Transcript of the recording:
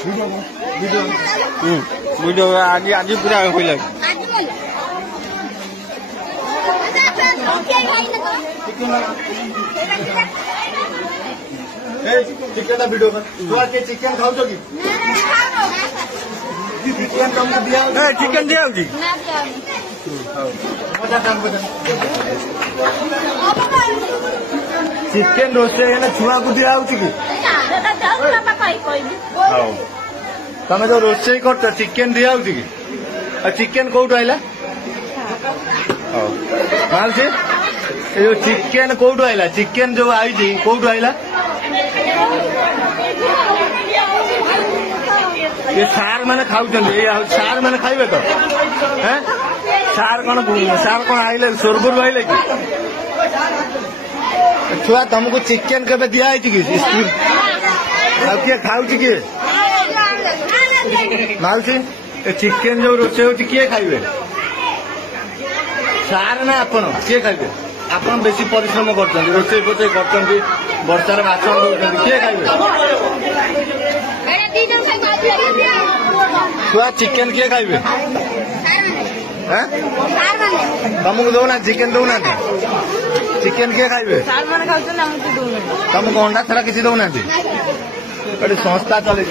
video आज आज पूरा होइला चिकन वीडियो तू आज चिकन खाऊ कि चिकन तुमको दिया चिकन दिया चिकन रोसे छुआ को दिया तमें जो रोसे कर चिकन दिया कि चिकन कौटू आइला मालसी जो चिकन कौटू आइला चिकन जो आई कौटू आइला ये सार मैंने खाऊ सार मैंने खाइबे तो सार कौन आइले स्वर्गर आइले कि छुआ तुमको चिकन के दिया कि किए खाऊ किए मालसी चिकन जो रोसे हो किए खाइबे सार ना आपण किए खाइबे आपण बेसी परिश्रम करछन रोसे पोते करछन वर्षार बासन दउछन किए खाइबे छुआ चिकन किए खाइबे तुमको दौना चिकन दौना चिकन किए खाइबे तुमको अंडा छड़ा किसी दौना संस्था चले